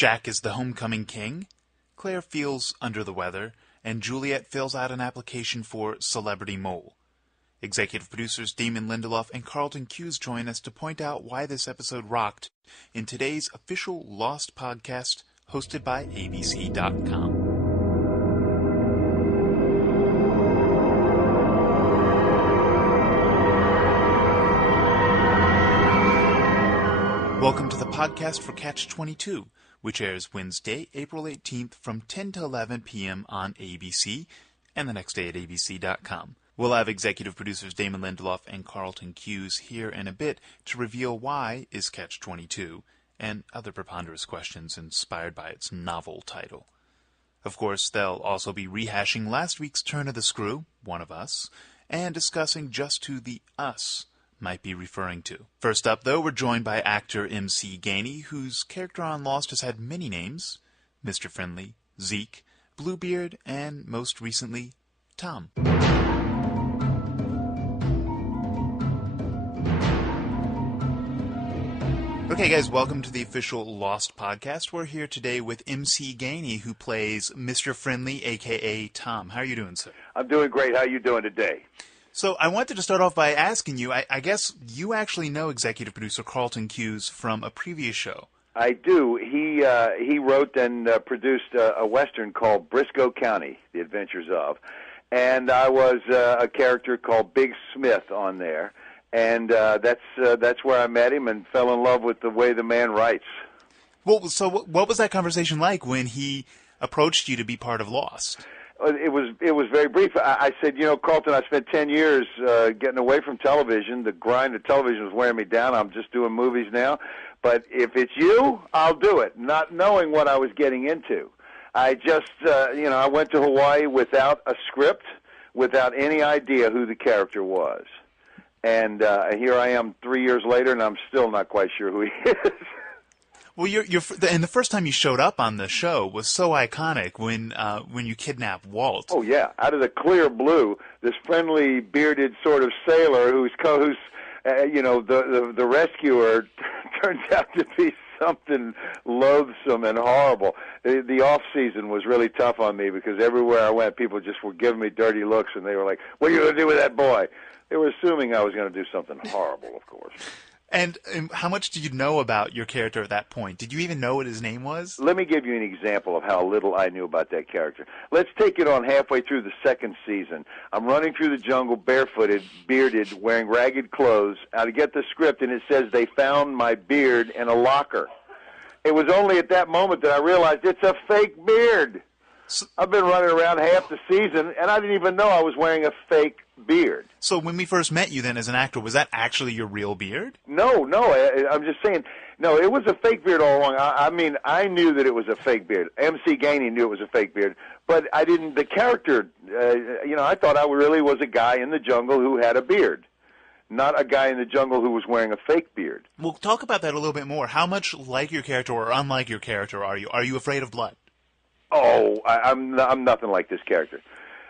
Jack is the homecoming king, Claire feels under the weather, and Juliet fills out an application for Celebrity Mole. Executive producers Damon Lindelof and Carlton Cuse join us to point out why this episode rocked in today's official Lost podcast hosted by ABC.com. Welcome to the podcast for Catch-22, which airs Wednesday, April 18th from 10 to 11 p.m. on ABC and the next day at ABC.com. We'll have executive producers Damon Lindelof and Carlton Cuse here in a bit to reveal why is Catch-22 and other preponderous questions inspired by its novel title. Of course, they'll also be rehashing last week's Turn of the Screw, One of Us, and discussing just who the us might be referring to. First up, though, we're joined by actor M.C. Gainey, whose character on Lost has had many names: Mr. Friendly, Zeke, Bluebeard, and most recently, Tom. Okay, guys, welcome to the official Lost podcast. We're here today with M.C. Gainey, who plays Mr. Friendly, a.k.a. Tom. How are you doing, sir? I'm doing great. How are you doing today? So I wanted to start off by asking you, I guess you actually know executive producer Carlton Cuse from a previous show. I do. He wrote and produced a Western called Briscoe County, The Adventures of, and I was a character called Big Smith on there. And that's where I met him and fell in love with the way the man writes. Well, so what was that conversation like when he approached you to be part of Lost? It was very brief. I said, Carlton, I spent 10 years getting away from television. The grind of television was wearing me down. I'm just doing movies now. But if it's you, I'll do it, not knowing what I was getting into. I just, I went to Hawaii without a script, without any idea who the character was. And here I am 3 years later, and I'm still not quite sure who he is. Well, and the first time you showed up on the show was so iconic when you kidnapped Walt. Oh yeah, out of the clear blue, this friendly bearded sort of sailor who's the rescuer turns out to be something loathsome and horrible. The off season was really tough on me because everywhere I went, people just were giving me dirty looks, and they were like, "What are you going to do with that boy?" They were assuming I was going to do something horrible, of course. And how much did you know about your character at that point? Did you even know what his name was? Let me give you an example of how little I knew about that character. Let's take it on halfway through the second season. I'm running through the jungle barefooted, bearded, wearing ragged clothes. I get the script, and it says they found my beard in a locker. It was only at that moment that I realized it's a fake beard. I've been running around half the season, and I didn't even know I was wearing a fake beard. So when we first met you then as an actor, was that actually your real beard? No, I'm just saying, no, it was a fake beard all along. I mean, I knew that it was a fake beard. M.C. Gainey knew it was a fake beard, but I didn't, the character, I thought I really was a guy in the jungle who had a beard, not a guy in the jungle who was wearing a fake beard. Well, talk about that a little bit more. How much like your character or unlike your character are you? Are you afraid of blood? Oh, I'm nothing like this character.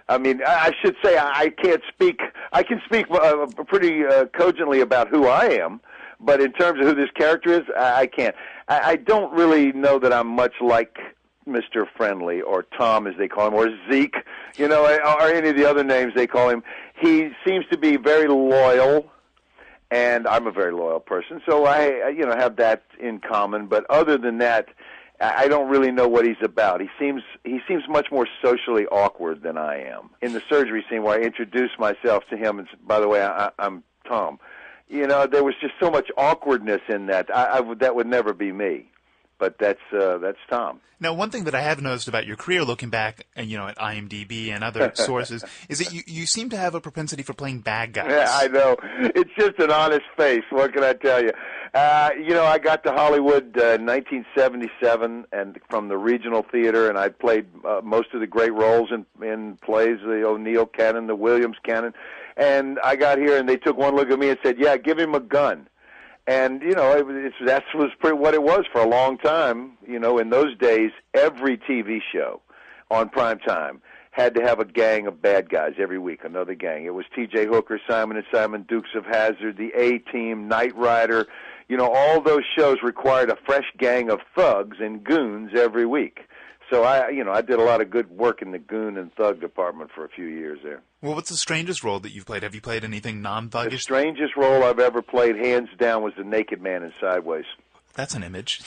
I mean, I should say I can't speak. I can speak pretty cogently about who I am, but in terms of who this character is, I can't. I don't really know that I'm much like Mr. Friendly or Tom, as they call him, or Zeke, or any of the other names they call him. He seems to be very loyal, and I'm a very loyal person, so I have that in common. But other than that, I don't really know what he's about. He seems much more socially awkward than I am. In the surgery scene where I introduced myself to him, and by the way, I'm Tom. There was just so much awkwardness in that. That would never be me. But that's Tom. Now, one thing that I have noticed about your career, looking back, at IMDb and other sources, is that you seem to have a propensity for playing bad guys. Yeah, I know. It's just an honest face. What can I tell you? I got to Hollywood in 1977, and from the regional theater, and I played most of the great roles in plays, the O'Neill canon, the Williams canon. And I got here, and they took one look at me and said, "Yeah, give him a gun." And, that was pretty what it was for a long time. In those days, every TV show on prime time had to have a gang of bad guys every week, another gang. It was T.J. Hooker, Simon & Simon, Dukes of Hazzard, the A-Team, Knight Rider. You know, all those shows required a fresh gang of thugs and goons every week. So I did a lot of good work in the goon and thug department for a few years there. Well, what's the strangest role that you've played? Have you played anything non-thuggish? The strangest role I've ever played, hands down, was the naked man in Sideways. That's an image.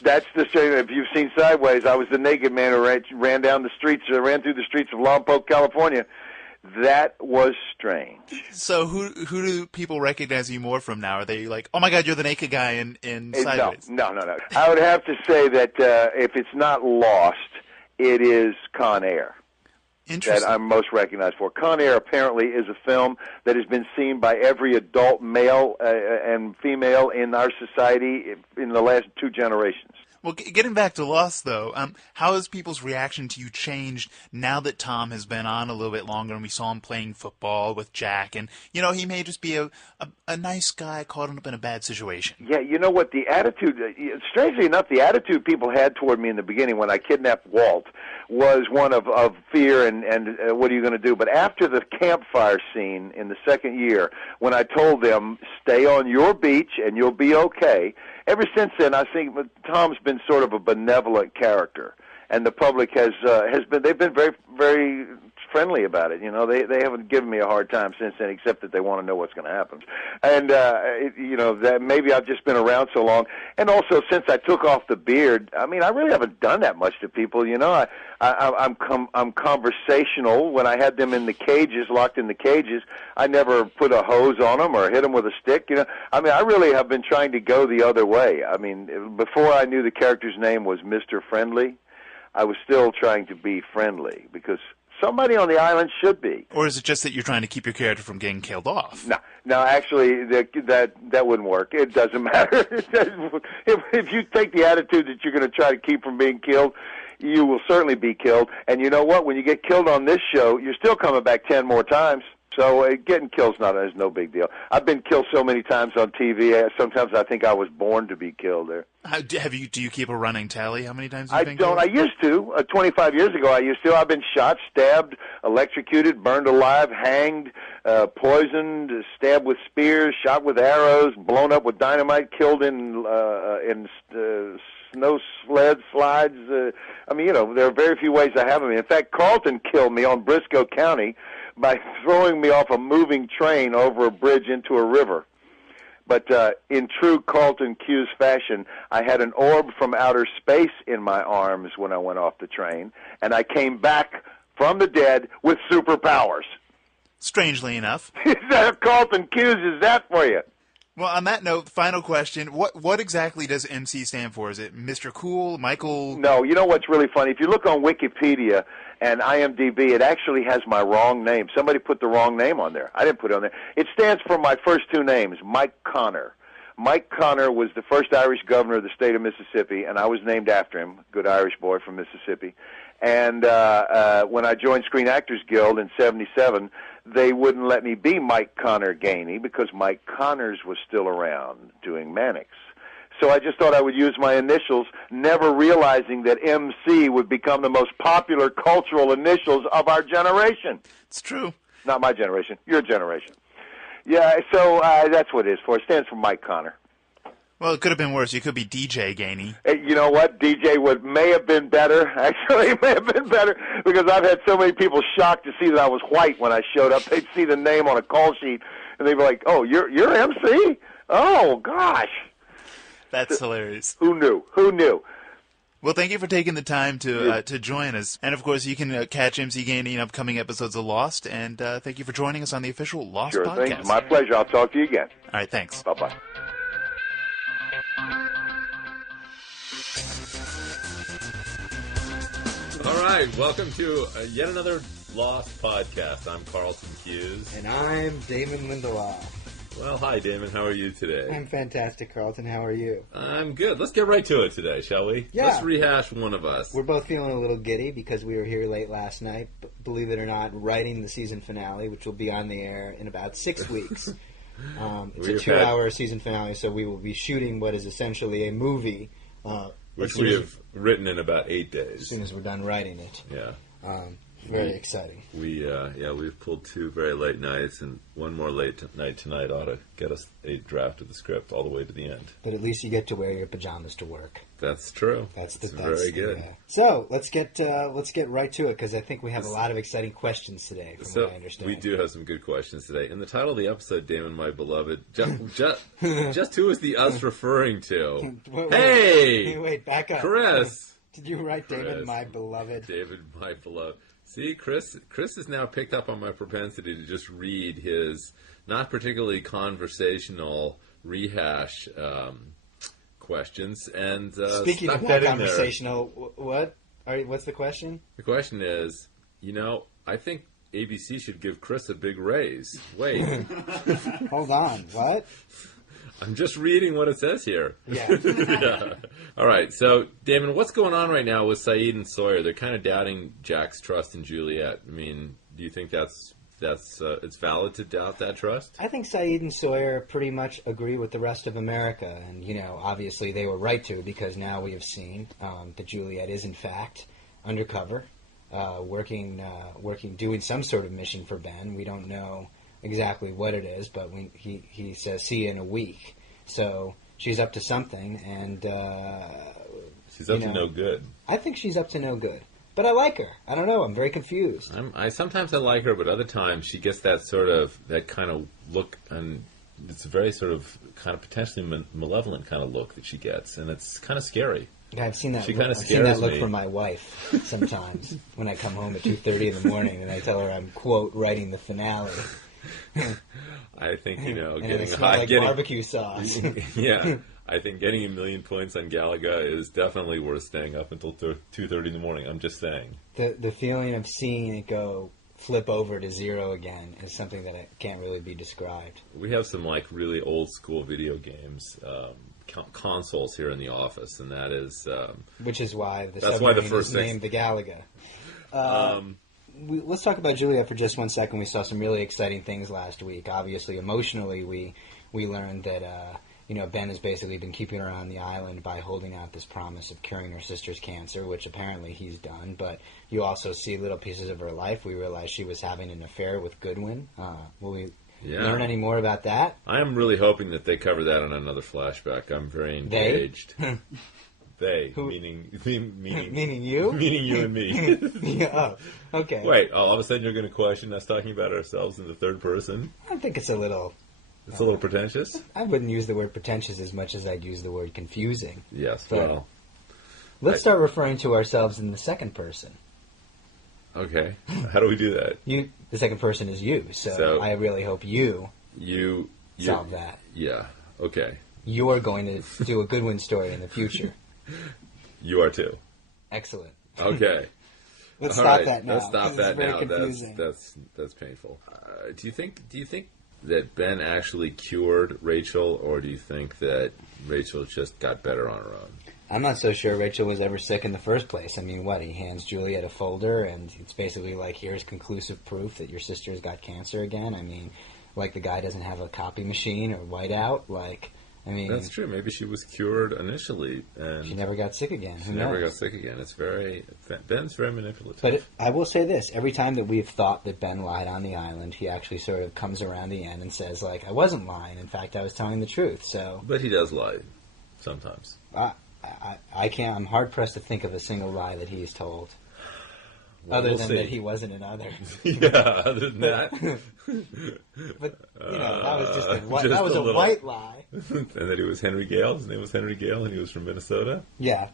That's the strange. If you've seen Sideways, I was the naked man who ran down the streets, ran through the streets of Lompoc, California. That was strange. So who do people recognize you more from now? Are they like, oh my God, you're the naked guy in Sideways? No. I would have to say that if it's not Lost, it is Con Air. Interesting. That I'm most recognized for. Con Air apparently is a film that has been seen by every adult male and female in our society in the last 2 generations. Well, getting back to Lost, though, how has people's reaction to you changed now that Tom has been on a little bit longer and we saw him playing football with Jack? And, you know, he may just be a nice guy caught up in a bad situation. Yeah, you know what? The attitude, strangely enough, the attitude people had toward me in the beginning when I kidnapped Walt was one of fear and what are you going to do? But after the campfire scene in the second year, when I told them, stay on your beach and you'll be okay, ever since then, I think Tom's been sort of a benevolent character, and the public has been. They've been very, very friendly about it. You know, they haven't given me a hard time since then, except that they want to know what's going to happen. And that maybe I've just been around so long, and also since I took off the beard, I mean, I really haven't done that much to people. You know, I'm conversational. When I had them in the cages, locked in the cages, I never put a hose on them or hit them with a stick. You know, I mean, I really have been trying to go the other way. I mean, before I knew the character's name was Mr. Friendly, I was still trying to be friendly because somebody on the island should be. Or is it just that you're trying to keep your character from getting killed off? No, actually, that wouldn't work. It doesn't matter. If you take the attitude that you're going to try to keep from being killed, you will certainly be killed. And you know what? When you get killed on this show, you're still coming back 10 more times. So getting killed's is no big deal. I've been killed so many times on TV. Sometimes I think I was born to be killed there. Do you keep a running tally? How many times have you been killed? I used to. 25 years ago, I used to. I've been shot, stabbed, electrocuted, burned alive, hanged, poisoned, stabbed with spears, shot with arrows, blown up with dynamite, killed in snow slides. I mean, you know, there are very few ways I haven't. In fact, Carlton killed me on Briscoe County by throwing me off a moving train over a bridge into a river. But in true Carlton Cuse fashion, I had an orb from outer space in my arms when I went off the train, and I came back from the dead with superpowers. Strangely enough. Is that a Carlton Cuse? Is that for you? Well, on that note, final question. What exactly does MC stand for? Is it Mr. Cool, Michael? No, you know what's really funny? If you look on Wikipedia and IMDb, it actually has my wrong name. Somebody put the wrong name on there. I didn't put it on there. It stands for my first 2 names, Mike Connor. Mike Connor was the first Irish governor of the state of Mississippi, and I was named after him, good Irish boy from Mississippi. And when I joined Screen Actors Guild in 1977, they wouldn't let me be Mike Connor Gainey because Mike Connors was still around doing Mannix. So I just thought I would use my initials, never realizing that MC would become the most popular cultural initials of our generation. It's true. Not my generation, your generation. Yeah, so that's what it is for. It stands for Mike Connor. Well, it could have been worse. You could be DJ Gainey. You know what? DJ may have been better. Actually, it may have been better because I've had so many people shocked to see that I was white when I showed up. They'd see the name on a call sheet, and they'd be like, oh, you're MC? Oh, gosh. That's hilarious. Who knew? Well, thank you for taking the time to join us. And, of course, you can catch MC Gainey in upcoming episodes of Lost. And thank you for joining us on the official Lost podcast. Sure thing. My pleasure. I'll talk to you again. All right, thanks. Bye-bye. All right, welcome to yet another Lost podcast. I'm Carlton Cuse. And I'm Damon Lindelof. Well, hi, Damon. How are you today? I'm fantastic, Carlton. How are you? I'm good. Let's get right to it today, shall we? Yeah. Let's rehash one of us. We're both feeling a little giddy because we were here late last night, believe it or not, writing the season finale, which will be on the air in about 6 weeks. It's a 2-hour season finale, so we will be shooting what is essentially a movie. Which we have written in about 8 days. As soon as we're done writing it. Yeah. Very exciting. We've pulled 2 very late nights, and one more late night tonight ought to get us a draft of the script all the way to the end. But at least you get to wear your pajamas to work. That's true. That's very good. So let's get right to it, because I think we have a lot of exciting questions today. From what I understand, we do have some good questions today. In the title of the episode, Damon, my beloved, just who is the us referring to? Wait, back up, Chris. Did you write David, my beloved? David, my beloved. See, Chris has now picked up on my propensity to just read his not particularly conversational rehash questions. And speaking of not conversational, what's the question? The question is, I think ABC should give Chris a big raise. Wait. Hold on, what? I'm just reading what it says here. Yeah. Yeah. All right. So, Damon, what's going on right now with Sayid and Sawyer? They're kind of doubting Jack's trust in Juliet. I mean, do you think that's it's valid to doubt that trust? I think Sayid and Sawyer pretty much agree with the rest of America, and obviously they were right to, because now we have seen that Juliet is in fact undercover, working, doing some sort of mission for Ben. We don't know exactly what it is, but he says, see you in a week. So she's up to something, and she's up to no good. I think she's up to no good. But I like her. I don't know. I'm very confused. Sometimes I like her, but other times she gets that kind of look, and it's a very sort of kind of potentially malevolent kind of look that she gets, and it's kind of scary. I've seen that. I've seen that look from my wife sometimes when I come home at 2:30 in the morning, and I tell her I'm, quote, writing the finale. I think getting barbecue sauce. Yeah, I think getting 1,000,000 points on Galaga is definitely worth staying up until 2:30 in the morning. I'm just saying. The feeling of seeing it go flip over to 0 again is something that can't really be described. We have some really old school video games consoles here in the office, and that is which is why the submarine is named the Galaga. Let's talk about Juliet for just 1 second. We saw some really exciting things last week. Obviously, emotionally, we learned that Ben has basically been keeping her on the island by holding out this promise of curing her sister's cancer, which apparently he's done. But you also see little pieces of her life. We realized she was having an affair with Goodwin. Will we learn any more about that? I am really hoping that they cover that in another flashback. I'm very engaged. They, meaning you? Meaning you and me. Yeah, okay. Wait, all of a sudden you're going to question us talking about ourselves in the third person? I think it's a little... It's a little pretentious? I wouldn't use the word pretentious as much as I'd use the word confusing. Yes, but let's start referring to ourselves in the second person. Okay. How do we do that? The second person is you, so I really hope you solve that. Yeah, okay. You're going to do a Goodwin story in the future. You are too. Excellent. Okay. Let's stop that now. Let's stop that now. Confusing. That's painful. Do you think that Ben actually cured Rachel, or do you think that Rachel just got better on her own? I'm not so sure Rachel was ever sick in the first place. I mean, he hands Juliet a folder, and it's basically like, here's conclusive proof that your sister's got cancer again. I mean, the guy doesn't have a copy machine or whiteout. That's true. Maybe she was cured initially, and she never got sick again. She never got sick again. Ben's very manipulative. But I will say this: every time that we've thought that Ben lied on the island, he actually sort of comes around the end and says, I wasn't lying. In fact, I was telling the truth. So, but he does lie sometimes. I can't. I'm hard pressed to think of a single lie that he's told. Other than that he wasn't in others. Yeah, other than that. But, that was just a white lie. And that he was Henry Gale. His name was Henry Gale, and he was from Minnesota. Yeah,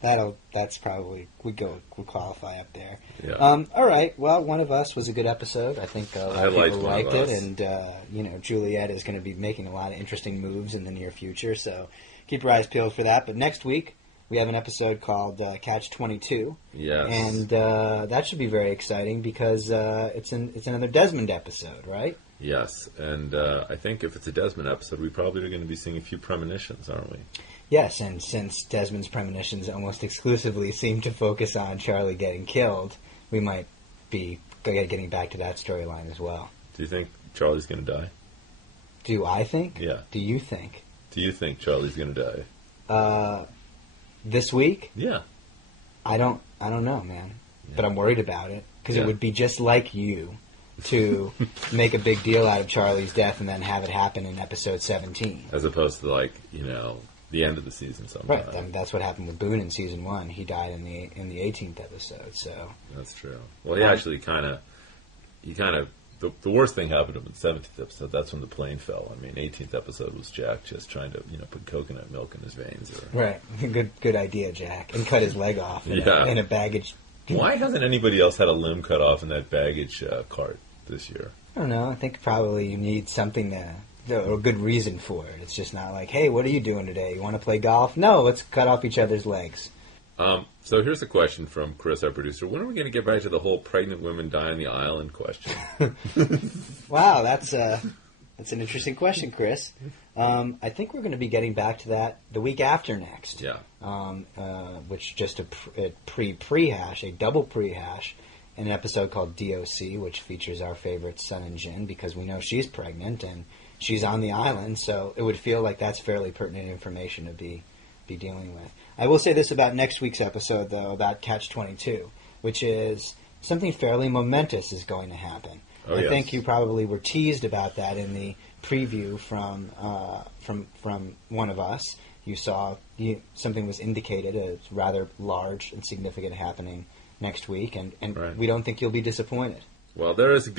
that's probably would qualify up there. Yeah. All right. Well, One of Us was a good episode. I think a lot of people liked it, and Juliet is going to be making a lot of interesting moves in the near future. So keep your eyes peeled for that. But next week we have an episode called Catch 22. Yes. And that should be very exciting because it's another Desmond episode, right? Yes. And I think if it's a Desmond episode, we probably are going to be seeing a few premonitions, aren't we? Yes, and since Desmond's premonitions almost exclusively seem to focus on Charlie getting killed, we might be getting back to that storyline as well. Do you think Charlie's going to die? Do I think? Yeah. Do you think? Do you think Charlie's going to die? This week? Yeah. I don't know, man. Yeah. But I'm worried about it. because it would be just like you to make a big deal out of Charlie's death and then have it happen in episode 17. As opposed to, like, the end of the season sometime. Right, that's what happened with Boone in season 1. He died in the 18th episode, so... That's true. Well, he actually the worst thing happened to him in the 17th episode. That's when the plane fell. I mean, 18th episode was Jack just trying to, put coconut milk in his veins. Right. Good idea, Jack. And cut his leg off in a baggage... Why hasn't anybody else had a limb cut off in that baggage cart this year? I don't know. I think probably you need something or a good reason for it. It's just not like, hey, what are you doing today? You want to play golf? No, let's cut off each other's legs. So here's a question from Chris, our producer. When are we going to get back to the whole pregnant women die on the island question? Wow, that's an interesting question, Chris. I think we're going to be getting back to that the week after next. Yeah. Which just a pre-hash, a double pre-hash, in an episode called DOC, which features our favorite Sun and Jin, because we know she's pregnant and she's on the island, so it would feel like that's fairly pertinent information to be dealing with. I will say this about next week's episode, though, about Catch-22, which is something fairly momentous is going to happen. I think you probably were teased about that in the preview from one of us. You saw something was indicated as rather large and significant happening next week, and right. We don't think you'll be disappointed. Well, there's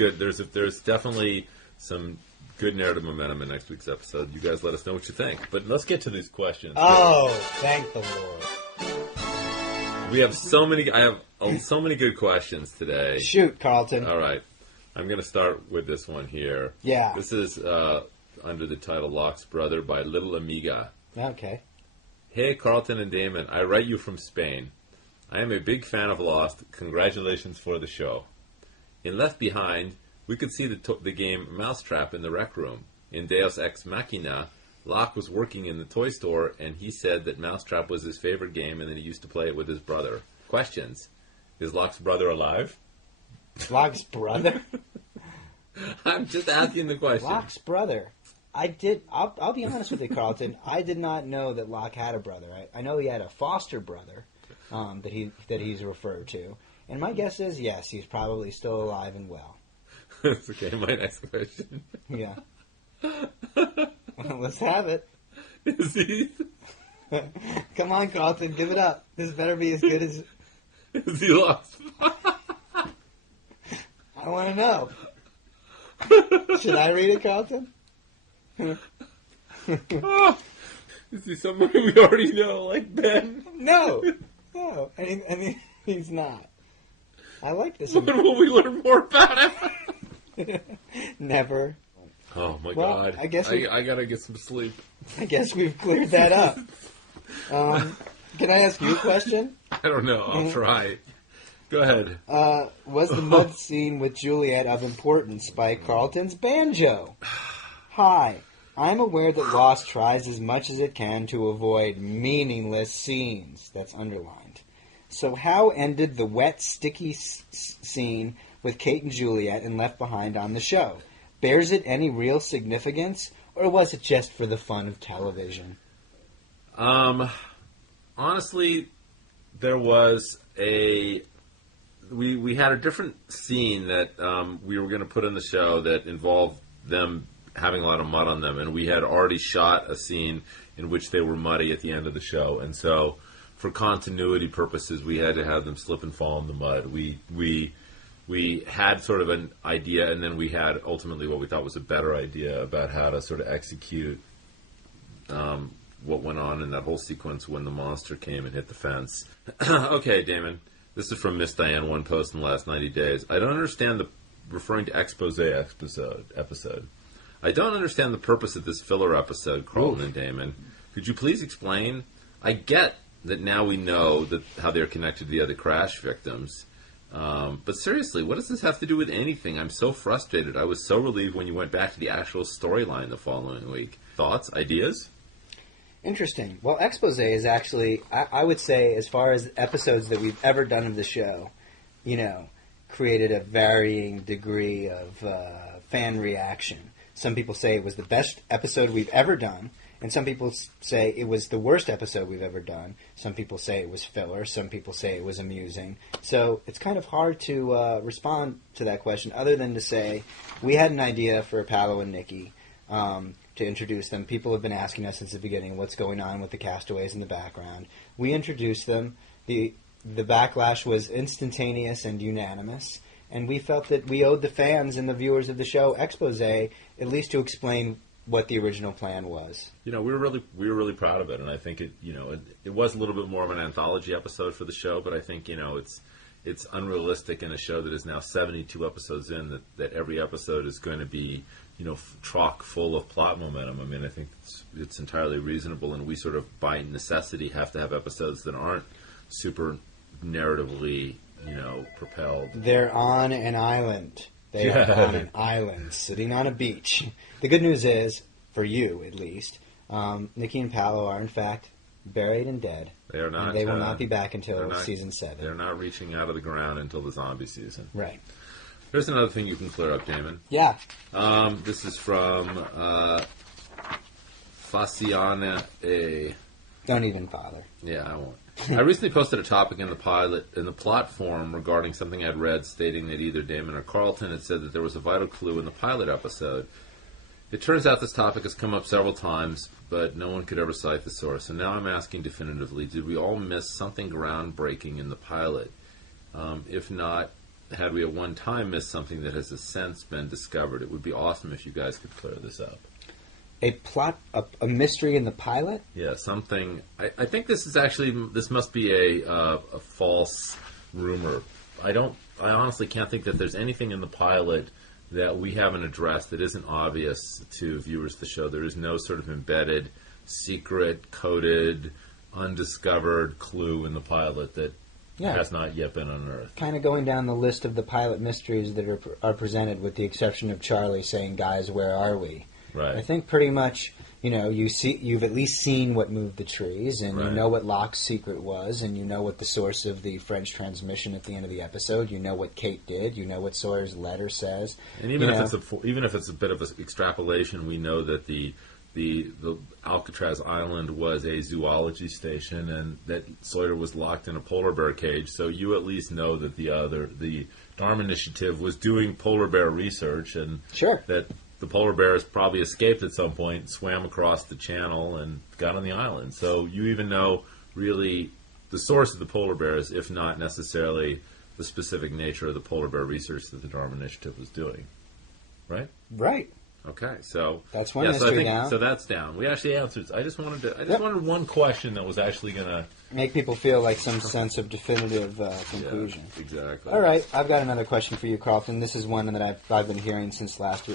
definitely some good narrative momentum in next week's episode. You guys let us know what you think. But let's get to these questions. Oh, thank the Lord. We have I have so many good questions today. Shoot, Carlton. All right. I'm going to start with this one here. Yeah. This is under the title Locke's Brother by Little Amiga. Okay. Hey, Carlton and Damon. I write you from Spain. I am a big fan of Lost. Congratulations for the show. In Left Behind, we could see the game Mousetrap in the rec room. In Deus Ex Machina, Locke was working in the toy store, and he said that Mousetrap was his favorite game and that he used to play it with his brother. Questions. Is Locke's brother alive? Locke's brother? I'm just asking the question. Locke's brother. I'll be honest with you, Carlton. I did not know that Locke had a brother. I know he had a foster brother that he's referred to. And my guess is, yes, he's probably still alive and well. That's okay. My next question. Yeah. Let's have it. Is he? Come on, Carlton, give it up. This better be as good as... Is he lost? I want to know. Should I read it, Carlton? Is he somebody we already know, like Ben? No. And he's not. I like this. When will we learn more about him? Never. Oh my God! I guess I gotta get some sleep. I guess we've cleared that up. Can I ask you a question? I don't know. I'll try. Go ahead. Was the mud scene with Juliet of importance by Carlton's banjo? Hi. I'm aware that Lost tries as much as it can to avoid meaningless scenes. That's underlined. So how ended the wet, sticky scene with Kate and Juliet and Left Behind on the show? Bears it any real significance, or was it just for the fun of television? Honestly, there was we had a different scene that we were going to put in the show that involved them having a lot of mud on them, and we had already shot a scene in which they were muddy at the end of the show, and so for continuity purposes, we had to have them slip and fall in the mud. We had sort of an idea, and then we had ultimately what we thought was a better idea about how to sort of execute what went on in that whole sequence when the monster came and hit the fence. Okay, Damon. This is from Miss Diane, one post in the last 90 days. I don't understand referring to expose episode. I don't understand the purpose of this filler episode, Carlton and Damon. Could you please explain? I get that now we know how they're connected to the other crash victims. But seriously, what does this have to do with anything? I'm so frustrated. I was so relieved when you went back to the actual storyline the following week. Thoughts? Ideas? Interesting. Well, expose is actually, I would say, as far as episodes that we've ever done of the show, created a varying degree of fan reaction. Some people say it was the best episode we've ever done, And some people say it was the worst episode we've ever done. Some people say it was filler. Some people say it was amusing. So it's kind of hard to respond to that question other than to say we had an idea for Paolo and Nikki to introduce them. People have been asking us since the beginning what's going on with the castaways in the background. We introduced them. The backlash was instantaneous and unanimous. And we felt that we owed the fans and the viewers of the show expose, at least to explain what the original plan was. We were really proud of it, and I think it was a little bit more of an anthology episode for the show, but I think it's unrealistic in a show that is now 72 episodes in that every episode is going to be chock full of plot momentum. I mean, I think it's entirely reasonable, and we sort of by necessity have to have episodes that aren't super narratively propelled. They're on an island. They are on an island, sitting on a beach. The good news is, for you at least, Nikki and Paolo are in fact buried and dead. They are not. And they will not be back until season 7. They're not reaching out of the ground until the zombie season. Right. There's another thing you can clear up, Damon. Yeah. This is from Faciana A. Don't even bother. Yeah, I won't. I recently posted a topic in the plot forum regarding something I'd read stating that either Damon or Carlton had said that there was a vital clue in the pilot episode. It turns out this topic has come up several times, but no one could ever cite the source. And now I'm asking definitively, did we all miss something groundbreaking in the pilot? If not, had we at one time missed something that has since been discovered? It would be awesome if you guys could clear this up. A plot, a mystery in the pilot? Yeah, something. I think this must be a false rumor. I honestly can't think that there's anything in the pilot that we haven't addressed that isn't obvious to viewers of the show. There is no sort of embedded, secret, coded, undiscovered clue in the pilot that has not yet been unearthed. Kind of going down the list of the pilot mysteries that are presented, with the exception of Charlie saying, "Guys, where are we?" Right. I think pretty much, you've at least seen what moved the trees, and you know what Locke's secret was, and you know what the source of the French transmission at the end of the episode. You know what Kate did. You know what Sawyer's letter says. And even if it's a bit of an extrapolation, we know that the Alcatraz Island was a zoology station, and that Sawyer was locked in a polar bear cage. So you at least know that the Dharma Initiative was doing polar bear research, and that the polar bears probably escaped at some point, swam across the channel, and got on the island. So you even know, really, the source of the polar bears, if not necessarily the specific nature of the polar bear research that the Dharma Initiative was doing. Right? Right. Okay, so that's one mystery down. So that's down. We actually answered. I just wanted one question that was actually going to make people feel like some sense of definitive conclusion. Yeah, exactly. All right, I've got another question for you, Carlton. This is one that I've been hearing since last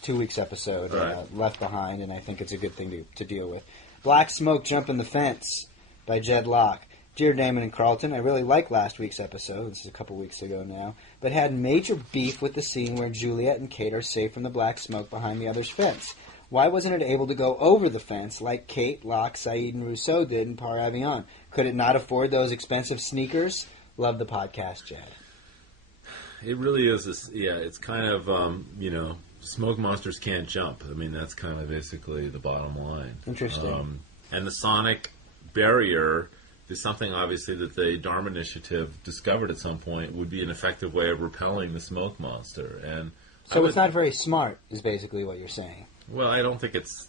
2 weeks episode, Left Behind, and I think it's a good thing to deal with. Black Smoke Jumping the Fence by Jed Locke. Dear Damon and Carlton, I really liked last week's episode, this is a couple weeks ago now, but had major beef with the scene where Juliet and Kate are safe from the black smoke behind the other's fence. Why wasn't it able to go over the fence like Kate, Locke, Saeed, and Rousseau did in Par Avion? Could it not afford those expensive sneakers? Love the podcast, Jed. It really is, it's kind of, smoke monsters can't jump. I mean, that's kind of basically the bottom line. Interesting. And the sonic barrier is something, obviously, that the Dharma Initiative discovered at some point would be an effective way of repelling the smoke monster. And so it's not very smart, is basically what you're saying. Well, I don't think it's,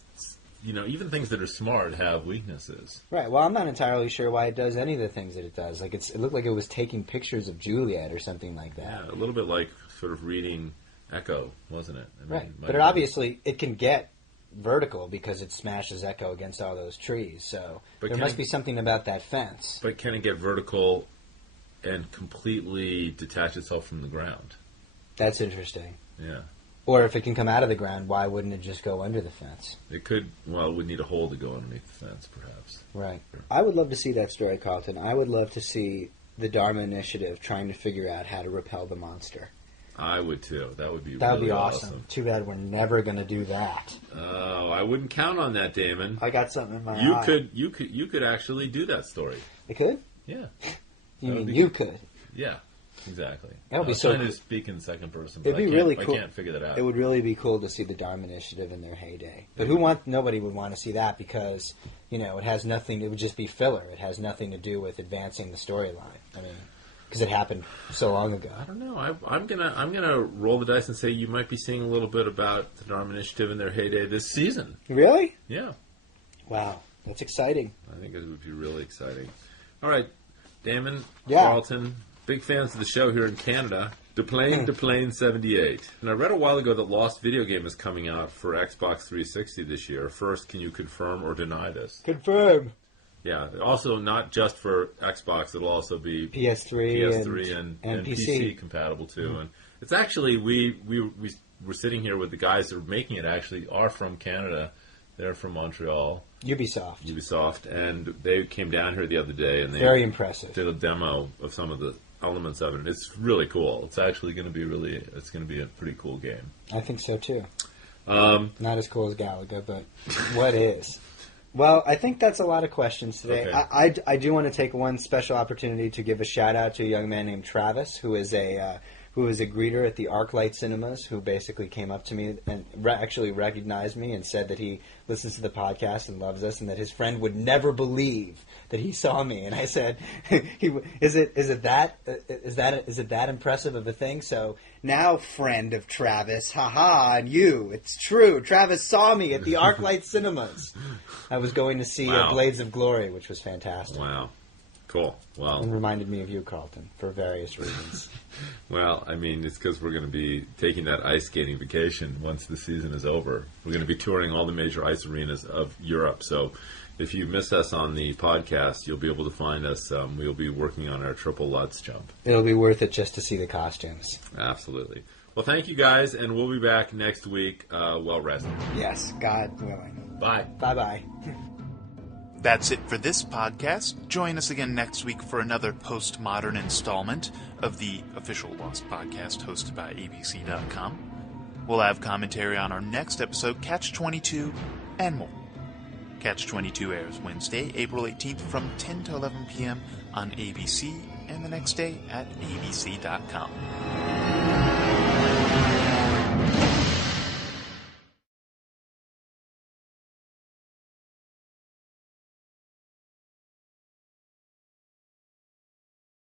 even things that are smart have weaknesses. Right. Well, I'm not entirely sure why it does any of the things that it does. Like it looked like it was taking pictures of Juliet or something like that. Yeah, a little bit like sort of reading Echo, wasn't it? I mean, right. But obviously, it can get vertical because it smashes Echo against all those trees. So there must be something about that fence. But can it get vertical and completely detach itself from the ground? That's interesting. Yeah. Or if it can come out of the ground, why wouldn't it just go under the fence? It could. Well, it would need a hole to go underneath the fence, perhaps. Right. I would love to see that story, Carlton. I would love to see the Dharma Initiative trying to figure out how to repel the monster. I would too. That would be really awesome. Too bad we're never going to do that. Oh, I wouldn't count on that, Damon. I got something in my eye. You could actually do that story. I could? Yeah. You mean you could? Yeah. Exactly. That would be I was so trying to speak in second person, It'd but be I can't, really cool. I can't figure that out. It would really be cool to see the Dharma Initiative in their heyday. But nobody would want to see that because, it has nothing, it would just be filler. It has nothing to do with advancing the storyline. I mean, because it happened so long ago. I don't know. I'm gonna roll the dice and say you might be seeing a little bit about the Dharma Initiative in their heyday this season. Really? Yeah. Wow. That's exciting. I think it would be really exciting. All right, Damon, Yeah. Carlton, big fans of the show here in Canada. Deplane 78. And I read a while ago that Lost Video Game is coming out for Xbox 360 this year. First, can you confirm or deny this? Confirm. Yeah. Also, not just for Xbox, it'll also be PS3 and PC compatible too. And it's actually we were sitting here with the guys that are making it. Actually, are from Canada. They're from Montreal. Ubisoft, and they came down here the other day and they very impressive. Did a demo of some of the elements of it. It's really cool. It's actually going to be a pretty cool game. I think so too. Not as cool as Galaga, but what is? Well, I think that's a lot of questions today. Okay. I do want to take one special opportunity to give a shout out to a young man named Travis, who is a greeter at the ArcLight Cinemas, who basically came up to me and actually recognized me and said that he listens to the podcast and loves us, and that his friend would never believe that he saw me. And I said, "Is it that impressive of a thing?" So now, friend of Travis, haha, and you, it's true. Travis saw me at the ArcLight Cinemas. I was going to see Blades of Glory, which was fantastic. Wow. Cool. Well, and reminded me of you, Carlton, for various reasons. Well, I mean, it's because we're going to be taking that ice skating vacation once the season is over. We're going to be touring all the major ice arenas of Europe. So if you miss us on the podcast, you'll be able to find us. We'll be working on our triple Lutz jump. It'll be worth it just to see the costumes. Absolutely. Well, thank you guys, and we'll be back next week well rested. Yes, God willing. Bye. Bye-bye. That's it for this podcast. Join us again next week for another postmodern installment of the official Lost podcast hosted by ABC.com. We'll have commentary on our next episode, Catch 22, and more. Catch 22 airs Wednesday, April 18th from 10 to 11 p.m. on ABC, and the next day at ABC.com.